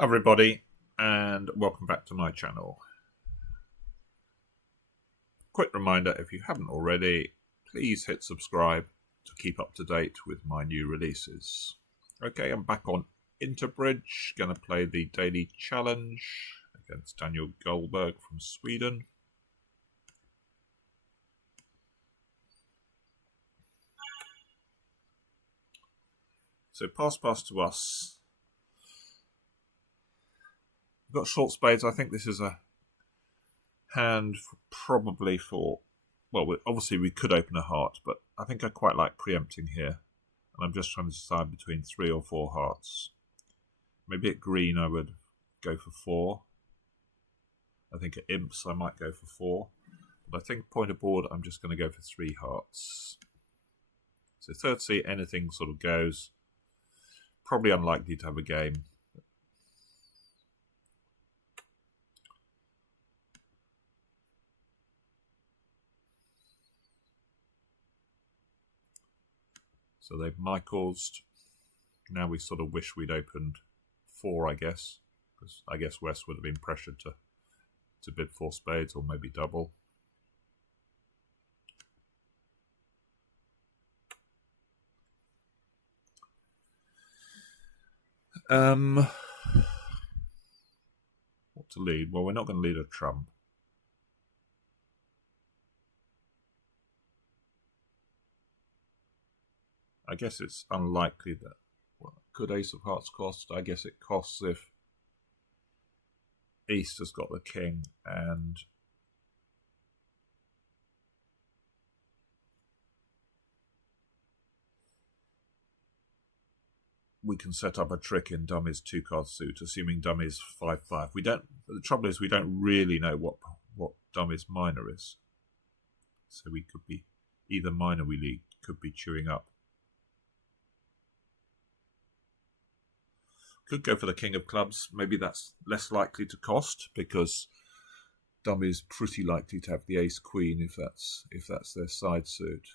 Everybody, and welcome back to my channel. Quick reminder, if you haven't already, please hit subscribe to keep up to date with my new releases. Okay, I'm back on Interbridge, going to play the daily challenge against Daniel Goldberg from Sweden. So pass to us. We've got short spades. I think this is a hand probably for, well, obviously we could open a heart, but I think I quite like preempting here. And I'm just trying to decide between 3 or 4 hearts. Maybe at green I would go for 4. I think at imps I might go for 4. But I think point of board I'm just going to go for 3 hearts. So third seat, anything sort of goes. Probably unlikely to have a game. So they've Michaels. Now we sort of wish we'd opened 4, I guess. Because I guess West would have been pressured to bid 4 spades or maybe double. What to lead? Well, we're not going to lead a trump. I guess it's unlikely that, well, could Ace of Hearts cost? I guess it costs if East has got the king and we can set up a trick in Dummy's 2-card suit, assuming Dummy's 5-5. We don't. The trouble is we don't really know what Dummy's minor is, so we could be either minor we lead could be chewing up. Could go for the king of clubs. Maybe that's less likely to cost because Dummy's pretty likely to have the ace queen if that's their side suit.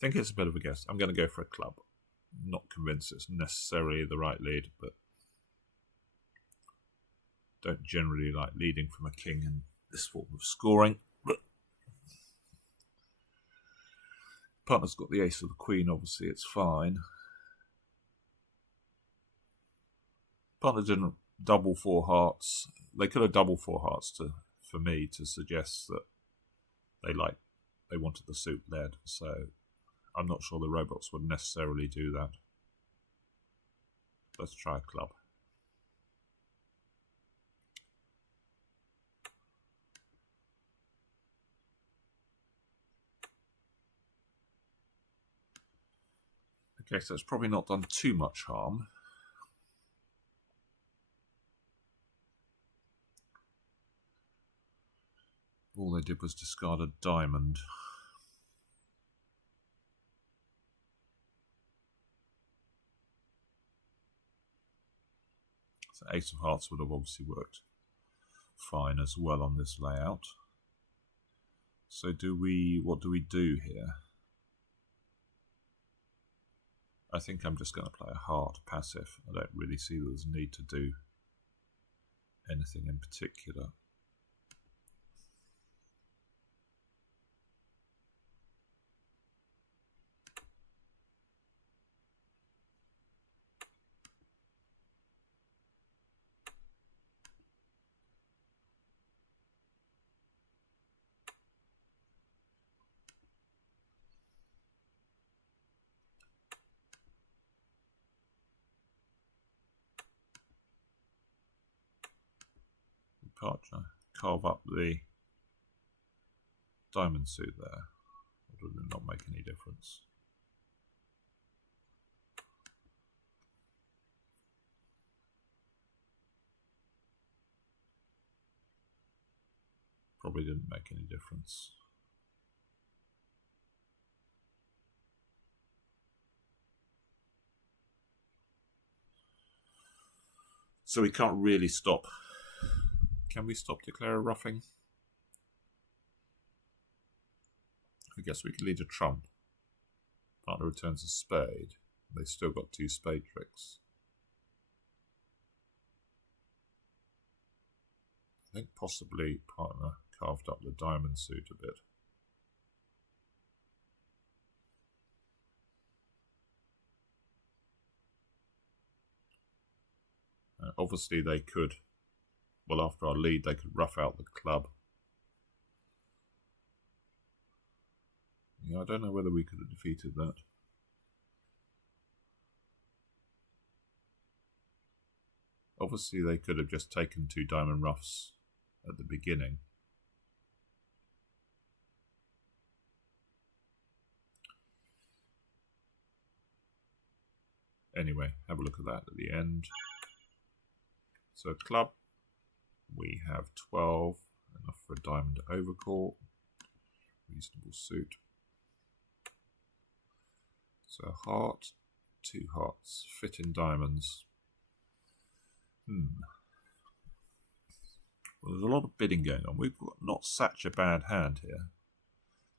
I think it's a bit of a guess. I'm going to go for a club. Not convinced it's necessarily the right lead, but don't generally like leading from a king in this form of scoring. But partner's got the ace of the queen, obviously it's fine. Partner didn't double 4 hearts. They could have doubled 4 hearts for me to suggest that they wanted the suit led, so I'm not sure the robots would necessarily do that. Let's try a club. Okay, so it's probably not done too much harm. All they did was discard a diamond. So Ace of Hearts would have obviously worked fine as well on this layout. So what do we do here? I think I'm just going to play a heart passive. I don't really see that there's a need to do anything in particular. Partner carve up the diamond suit there. Or does it not make any difference? Probably didn't make any difference. So we can't really stop. Can we stop declare a roughing? I guess we could lead a trump. Partner returns a spade. They've still got 2 spade tricks. I think possibly partner carved up the diamond suit a bit. Obviously they could, well, after our lead they could rough out the club. Yeah, I don't know whether we could have defeated that. Obviously they could have just taken 2 diamond ruffs at the beginning. Anyway, have a look at that at the end. So club, we have 12, enough for a diamond overcourt, reasonable suit. So heart, 2 hearts, fit in diamonds. Well, there's a lot of bidding going on. We've got not such a bad hand here.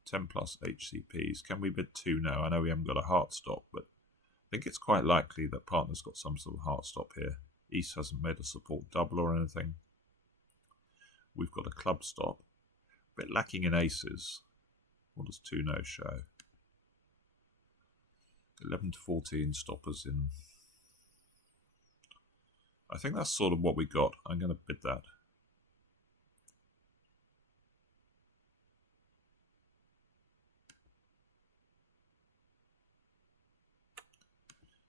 10 plus HCPs. Can we bid 2 now? I know we haven't got a heart stop, but I think it's quite likely that partner's got some sort of heart stop here. East hasn't made a support double or anything. We've got a club stop. A bit lacking in aces. What does 2 no show? 11 to 14 stoppers in. I think that's sort of what we got. I'm going to bid that.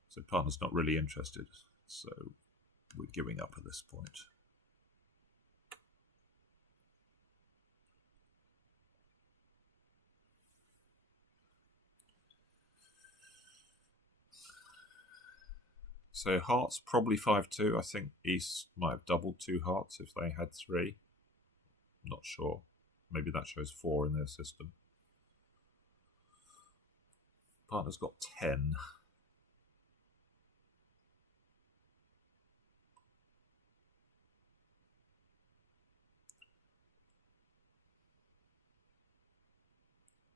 So partner's not really interested, so we're giving up at this point. So hearts probably 5-2. I think East might have doubled 2 hearts if they had 3. I'm not sure. Maybe that shows 4 in their system. Partner's got 10.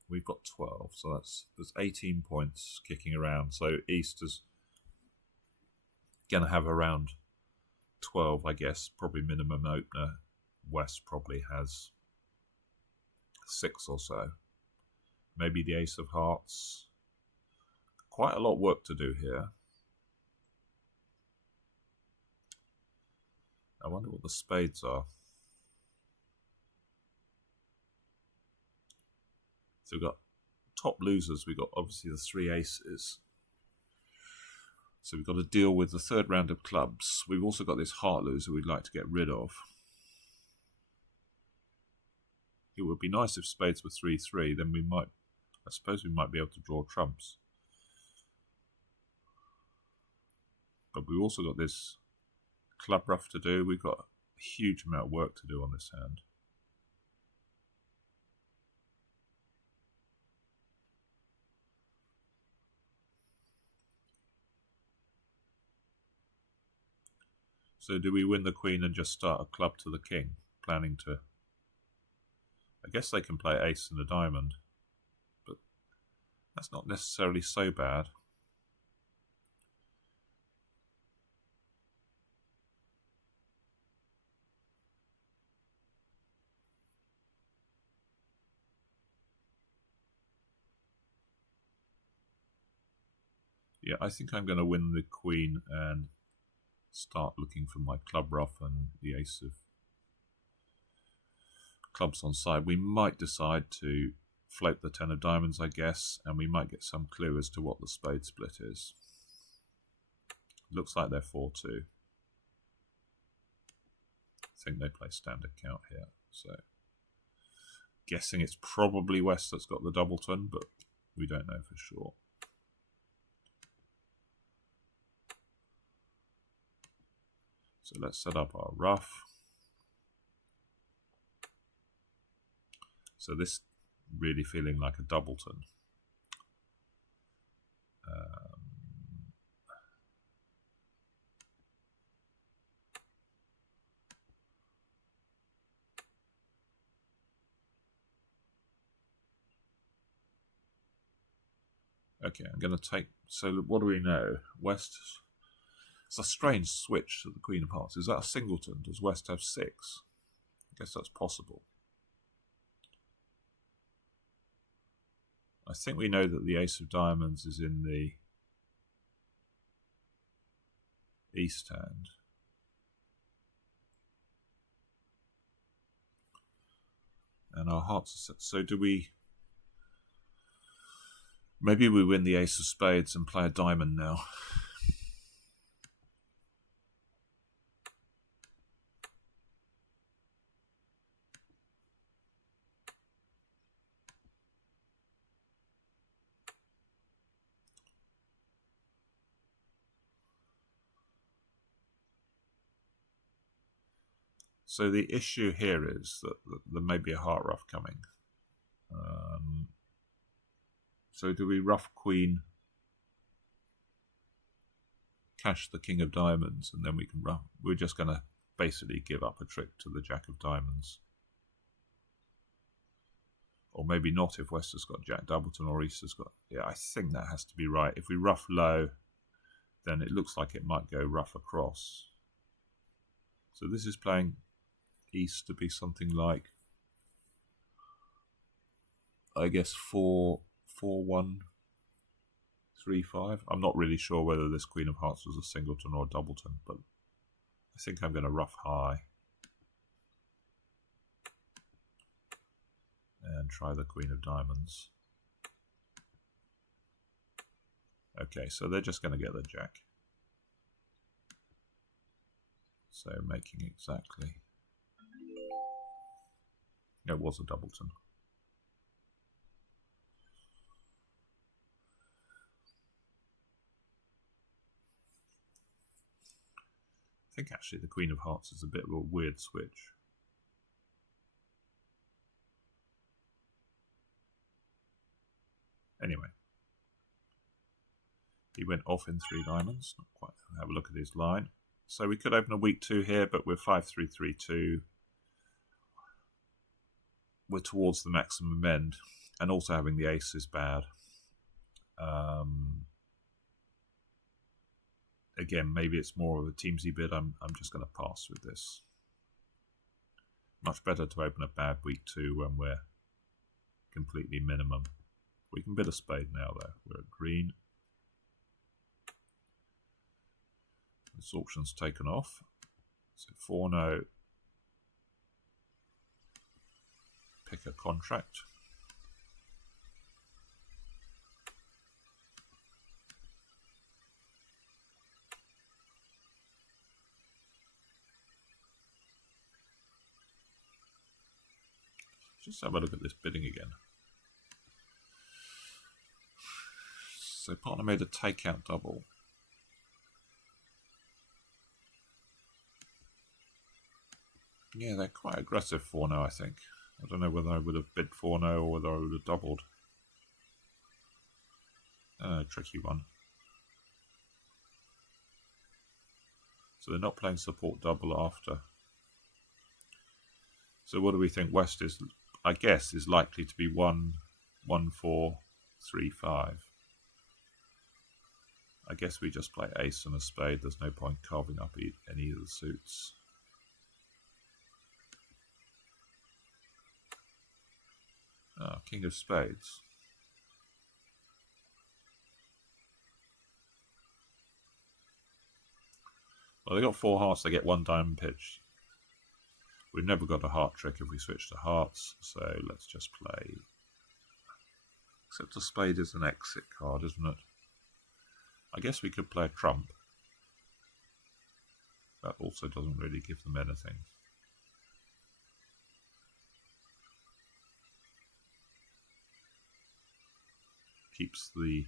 We've got 12, so there's 18 points kicking around. So East is going to have around 12, I guess, probably minimum opener. West probably has 6 or so. Maybe the ace of hearts. Quite a lot of work to do here. I wonder what the spades are. So we've got top losers. We've got obviously the 3 aces. So we've got to deal with the 3rd round of clubs. We've also got this heart loser we'd like to get rid of. It would be nice if spades were 3-3, then we might, I suppose we might be able to draw trumps. But we've also got this club ruff to do. We've got a huge amount of work to do on this hand. So do we win the queen and just start a club to the king, planning to... I guess they can play ace and a diamond, but that's not necessarily so bad. Yeah, I think I'm going to win the queen and start looking for my club ruff and the ace of clubs on side. We might decide to float the 10 of diamonds, I guess, and we might get some clue as to what the spade split is. Looks like they're 4-2. I think they play standard count here, so guessing it's probably West that's got the doubleton, but we don't know for sure. So let's set up our ruff. So this really feeling like a doubleton. Okay, I'm going to take... So what do we know? West... It's a strange switch to the Queen of Hearts. Is that a singleton? Does West have 6? I guess that's possible. I think we know that the Ace of Diamonds is in the East hand. And our hearts are set. So do we... Maybe we win the Ace of Spades and play a diamond now. So the issue here is that there may be a heart ruff coming. So do we ruff Queen, cash the King of Diamonds, and then we can ruff? We're just going to basically give up a trick to the Jack of Diamonds. Or maybe not if West has got Jack Doubleton or East has got... Yeah, I think that has to be right. If we ruff low, then it looks like it might go ruff across. So this is playing East to be something like, I guess, 4-1-3-5. I'm not really sure whether this Queen of Hearts was a singleton or a doubleton, but I think I'm going to ruff high and try the Queen of Diamonds. Okay, so they're just going to get the Jack. So making exactly... It was a doubleton. I think actually the Queen of Hearts is a bit of a weird switch. Anyway. He went off in 3 diamonds. Not quite. Have a look at his line. So we could open a weak 2 here, but we're 5-3-3-2. We're towards the maximum end, and also having the ace is bad. Again, maybe it's more of a teamsy bid. I'm just going to pass with this. Much better to open a bad week 2 when we're completely minimum. We can bid a spade now, though. We're at green. This auction's taken off. So 4-0. Pick a contract. Just have a look at this bidding again. So partner made a takeout double. Yeah, they're quite aggressive 4-0, I think. I don't know whether I would have bid 4-0 or whether I would have doubled. Tricky one. So they're not playing support double after. So what do we think West is, I guess, is likely to be 1-4-3-5. I guess we just play ace and a spade. There's no point carving up any of the suits. King of Spades. Well, they got 4 hearts, they get 1 diamond pitch. We've never got a heart trick if we switch to hearts, so let's just play. Except a spade is an exit card, isn't it? I guess we could play a trump. That also doesn't really give them anything. Keeps the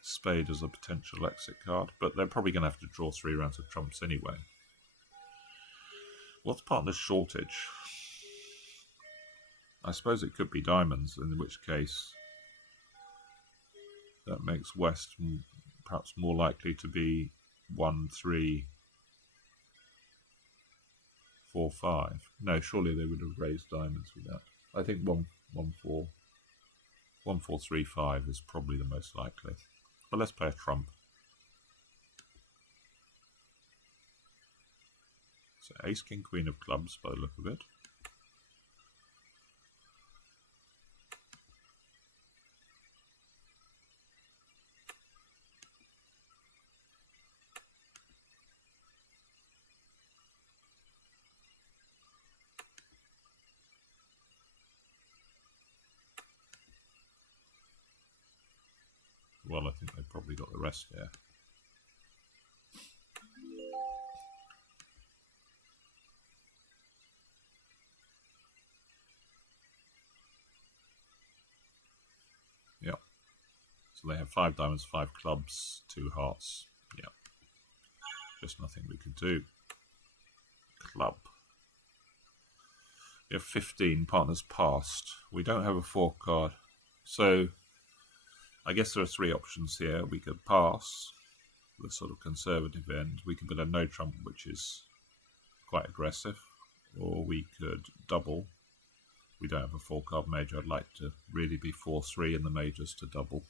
spade as a potential exit card, but they're probably going to have to draw 3 rounds of trumps anyway. What's partner's shortage? I suppose it could be diamonds, in which case that makes West perhaps more likely to be 1-3-4-5. No, surely they would have raised diamonds with that. I think 1-4. 1-4-3-5 is probably the most likely. But let's play a trump. So ace, king, queen of clubs by the look of it. Well, I think they probably got the rest here. Yeah. So they have 5 diamonds, 5 clubs, 2 hearts. Yeah. Just nothing we can do. Club. We have 15. Partners passed. We don't have a 4 card. So I guess there are 3 options here. We could pass, the sort of conservative end. We could put a no trump, which is quite aggressive. Or we could double. We don't have a 4 card major. I'd like to really be 4-3 in the majors to double.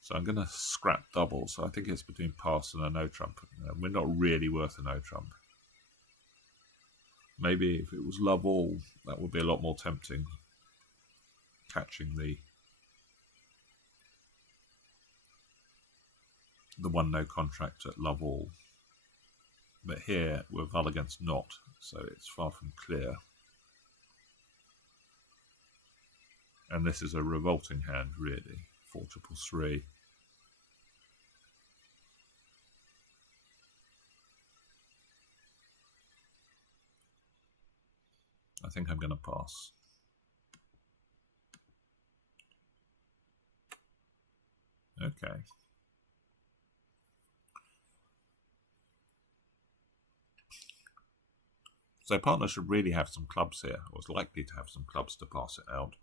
So I'm going to scrap double. So I think it's between pass and a no trump. We're not really worth a no trump. Maybe if it was love all, that would be a lot more tempting. Catching the 1 no contract at love all. But here we're val against not, so it's far from clear. And this is a revolting hand, really. 4-3-3. I think I'm going to pass. Okay. So partner should really have some clubs here, or is likely to have some clubs to pass it out.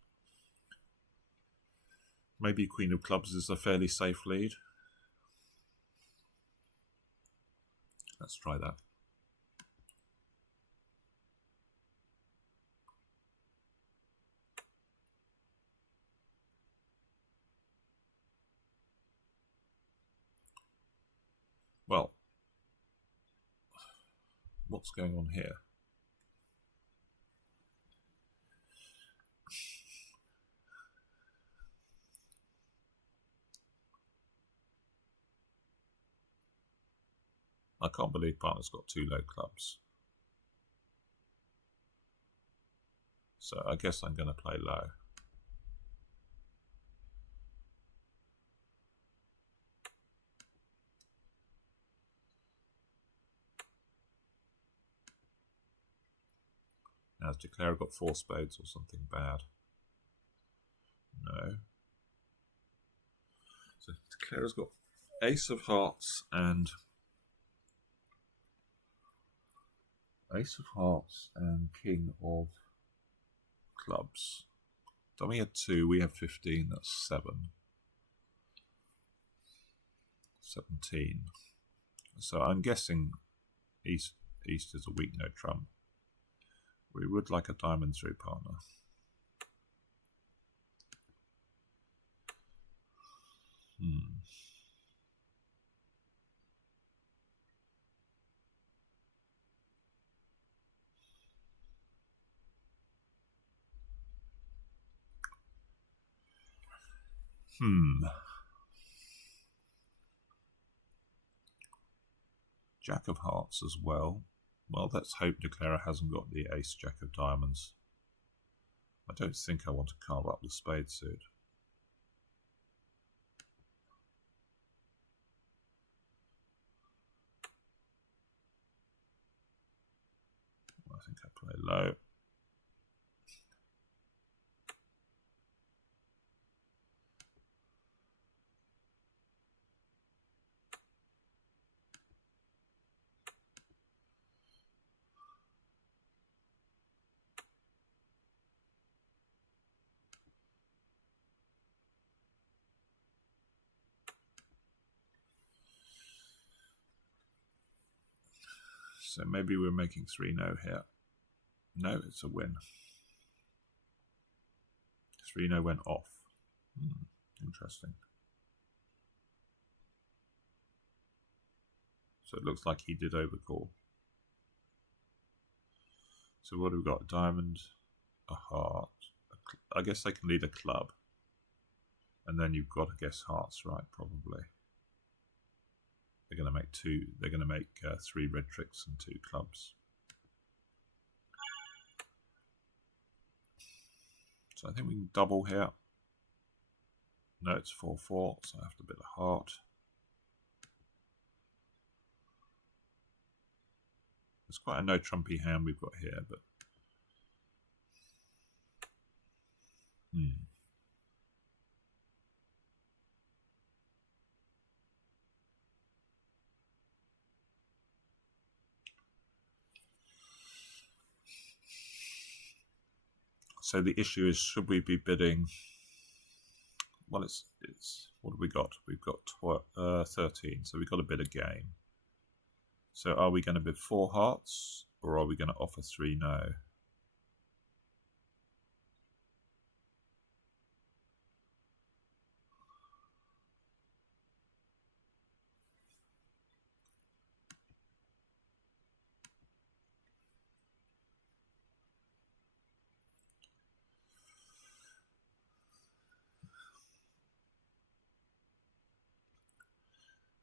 Maybe queen of clubs is a fairly safe lead. Let's try that. Well, what's going on here? I can't believe partner's got 2 low clubs. So I guess I'm going to play low. Now, has Declarer got 4 spades or something bad? No. So Declarer's got ace of hearts and king of clubs. Dummy had 2, we have 15, that's 7. 17. So I'm guessing East is a weak no trump. We would like a diamond through partner. Jack of hearts as well. Well, let's hope Declarer hasn't got the ace jack of diamonds. I don't think I want to carve up the spade suit. I think I play low. So maybe we're making 3-0 here. No, it's a win. 3-no went off. Interesting. So it looks like he did overcall. So what have we got? A diamond, a heart. I guess they can lead a club. And then you've got to guess hearts, right? Probably. They're going to make two. They're going to make 3 red tricks and 2 clubs. So I think we can double here. No, it's 4-4, so I have to bid a heart. It's quite a no trumpy hand we've got here, but so the issue is, should we be bidding? Well, it's what have we got? We've got 13, so we've got to bid a game. So are we going to bid 4 hearts, or are we going to offer 3-no?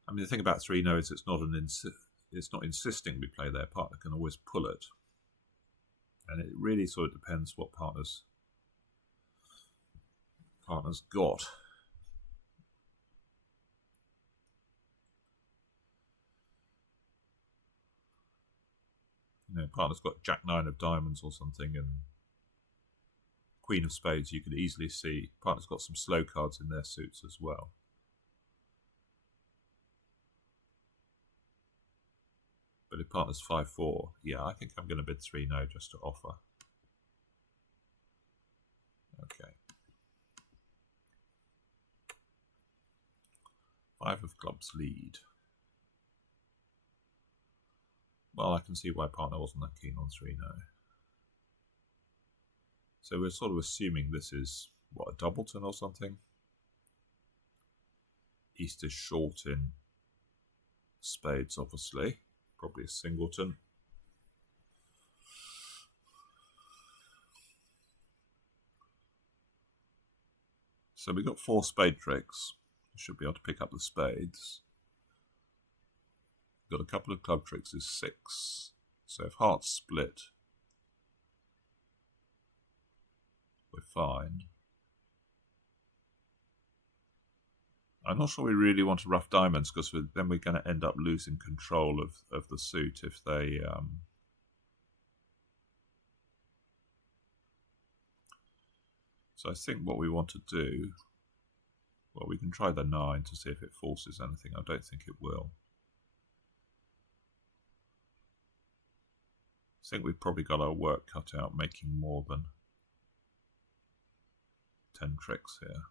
I mean, the thing about 3-no is it's not insisting we play their partner can always pull it, and it really sort of depends what partner's got. You know, partner's got Jack-9 of diamonds or something, and Queen of spades. You could easily see partner's got some slow cards in their suits as well. But if partner's 5-4, yeah, I think I'm going to bid 3-no just to offer. Okay. 5 of clubs lead. Well, I can see why partner wasn't that keen on 3-no. So we're sort of assuming this is, what, a doubleton or something? East is short in spades, obviously. Probably a singleton. So we've got 4 spade tricks. We should be able to pick up the spades. We've got a couple of club tricks is 6. So if hearts split, we're fine. I'm not sure we really want to rough diamonds, because then we're going to end up losing control of the suit if they... So I think what we want to do... Well, we can try the 9 to see if it forces anything. I don't think it will. I think we've probably got our work cut out making more than 10 tricks here.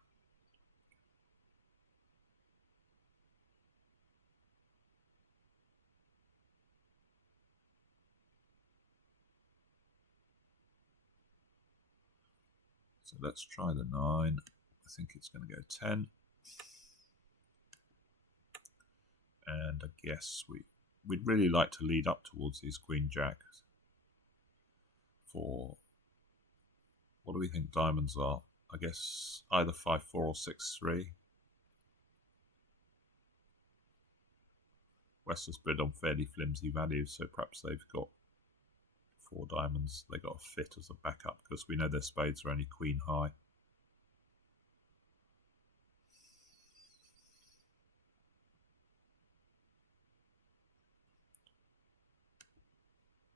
So let's try the 9. I think it's going to go 10. And I guess we'd really like to lead up towards these Queen Jacks. For, what do we think diamonds are? I guess either 5-4 or 6-3. West has bid on fairly flimsy values, so perhaps they've got 4 diamonds. They got a fit as a backup, because we know their spades are only queen high.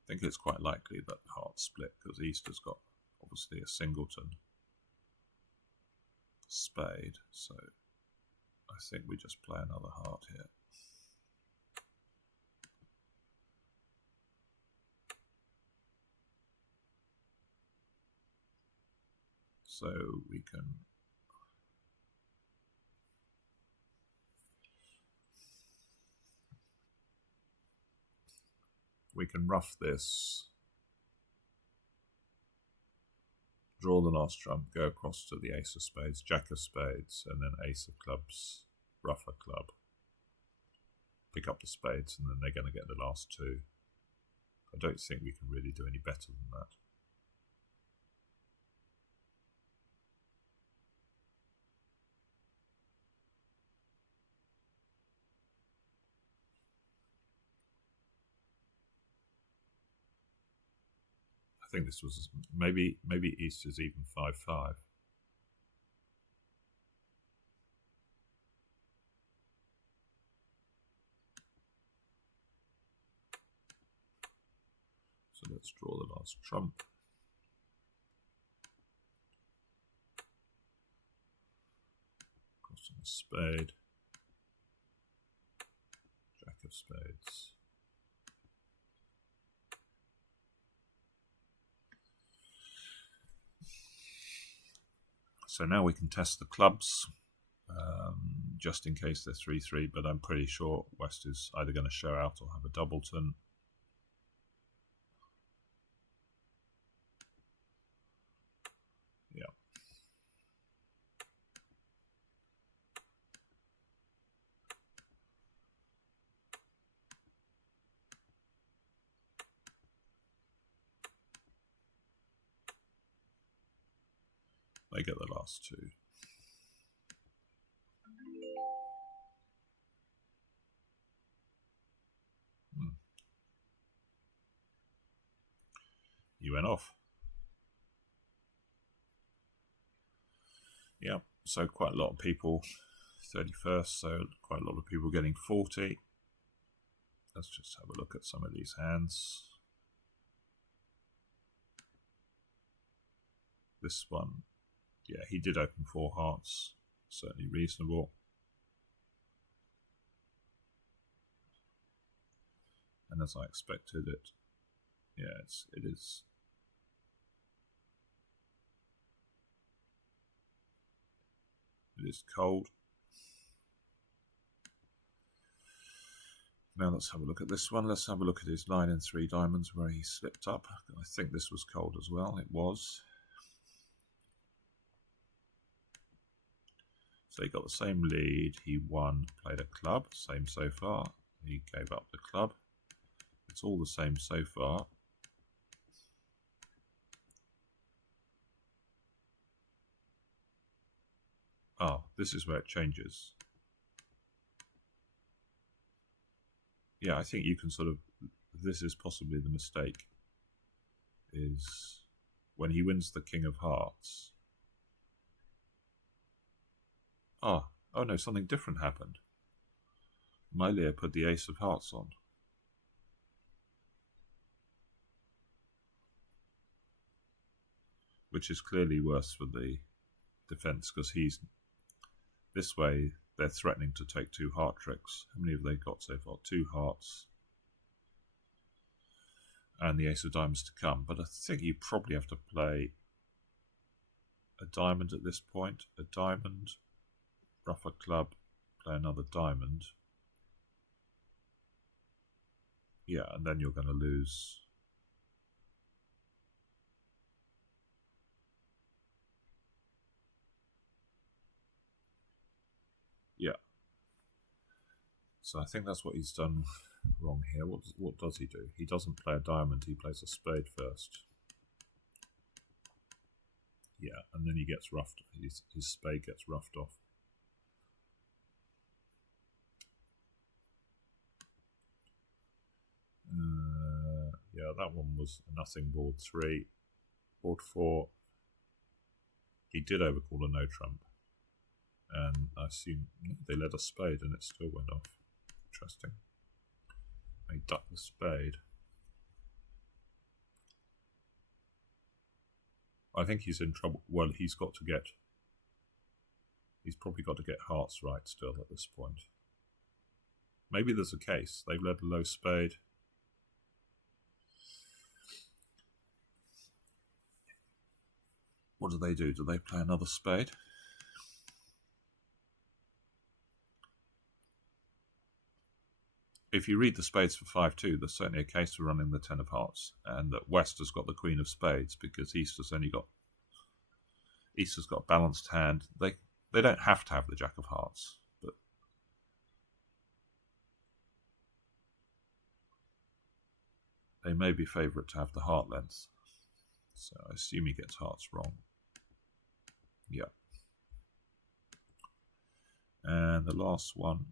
I think it's quite likely that hearts split, because East has got obviously a singleton spade, so I think we just play another heart here. So we can rough this. draw the last trump, go across to the ace of spades, jack of spades, and then ace of clubs, ruffler club. Pick up the spades, and then they're going to get the last two. I don't think we can really do any better than that. I think this was maybe East is even 5-5. So let's draw the last trump. Crossing a spade. Jack of spades. So now we can test the clubs, just in case they're 3-3, but I'm pretty sure West is either going to show out or have a doubleton. Yeah. They get the last two. You went off. Yeah, so quite a lot of people, 31st, so quite a lot of people getting 40. Let's just have a look at some of these hands. This one, yeah, he did open 4 hearts, certainly reasonable. And as I expected it, yeah, it is. It is cold. Now let's have a look at this one. Let's have a look at his 9 and 3 diamonds where he slipped up. I think this was cold as well. It was. So he got the same lead. He won, played a club. Same so far. He gave up the club. It's all the same so far. Ah, this is where it changes. Yeah, I think you can sort of, this is possibly the mistake, is when he wins the King of Hearts. Oh no, something different happened. Malia put the Ace of Hearts on. Which is clearly worse for the defense, because he's, this way they're threatening to take 2 heart tricks. How many have they got so far? 2 hearts. And the Ace of Diamonds to come. But I think you probably have to play a diamond at this point. A diamond, ruffler club, play another diamond. Yeah, and then you're going to lose. Yeah. So I think that's what he's done wrong here. What does he do? He doesn't play a diamond, he plays a spade first. Yeah, and then he gets roughed. His spade gets roughed off. Yeah, that one was nothing. Board 3. Board 4. He did overcall a no trump. And I assume they led a spade and it still went off. Interesting. They ducked the spade. I think he's in trouble. Well, he's probably got to get hearts right still at this point. Maybe there's a case. They've led a low spade. What do they do? Do they play another spade? If you read the spades for 5-2, there's certainly a case for running the 10 of hearts, and that West has got the Queen of Spades because East has only got Easter's got a balanced hand. They don't have to have the Jack of Hearts, but they may be favourite to have the heart length. So I assume he gets hearts wrong. Yeah. And the last one.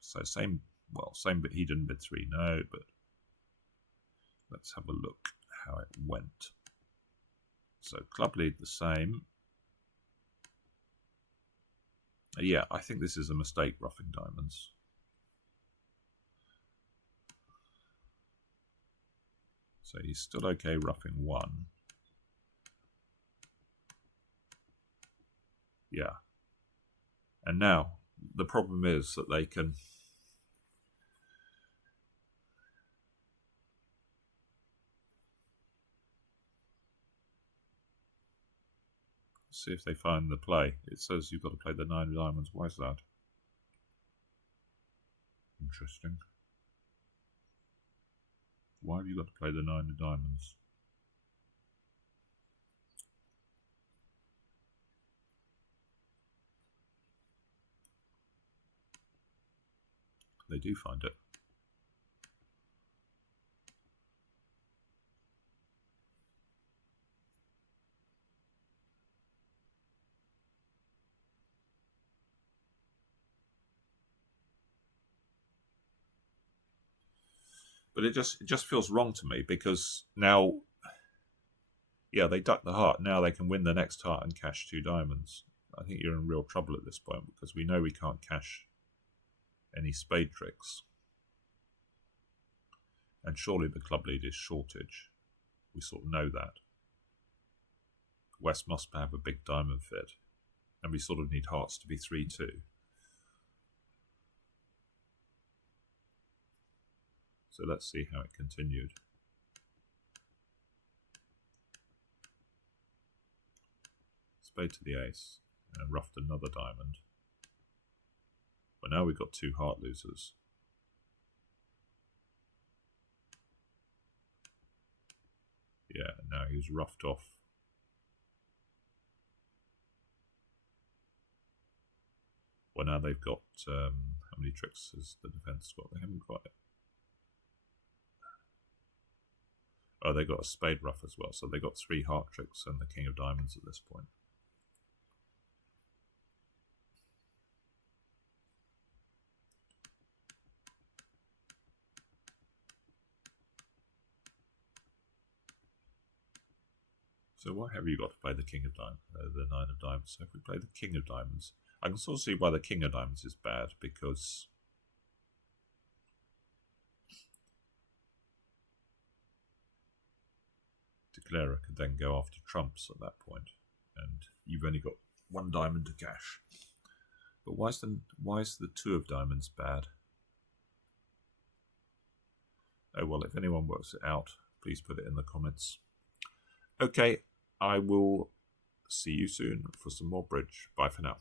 So same, but he didn't bid 3, no, but let's have a look how it went. So club lead the same. Yeah, I think this is a mistake, ruffing diamonds. So he's still okay ruffing 1. Yeah. And now the problem is that they can see if they find the play. It says you've got to play the 9 of diamonds. Why is that? Interesting. Why have you got to play the 9 of diamonds? They do find it. But it just feels wrong to me, because now, yeah, they duck the heart. Now they can win the next heart and cash 2 diamonds. I think you're in real trouble at this point, because we know we can't cash any spade tricks. And surely the club lead is shortage. We sort of know that. West must have a big diamond fit. And we sort of need hearts to be 3-2. So let's see how it continued. Spade to the ace, and ruffed another diamond. But now we've got 2 heart losers. Yeah, now he's roughed off. Well, now they've got, how many tricks has the defence got? They haven't got it. Oh, they got a spade ruff as well, so they got 3 heart tricks and the king of diamonds at this point. So why have you got to play the king of diamonds, the 9 of diamonds? So if we play the king of diamonds, I can sort of see why the king of diamonds is bad, because Declarer could then go after trumps at that point, and you've only got 1 diamond to cash. But why is the 2 of diamonds bad? Oh well, if anyone works it out, please put it in the comments. Okay, I will see you soon for some more bridge. Bye for now.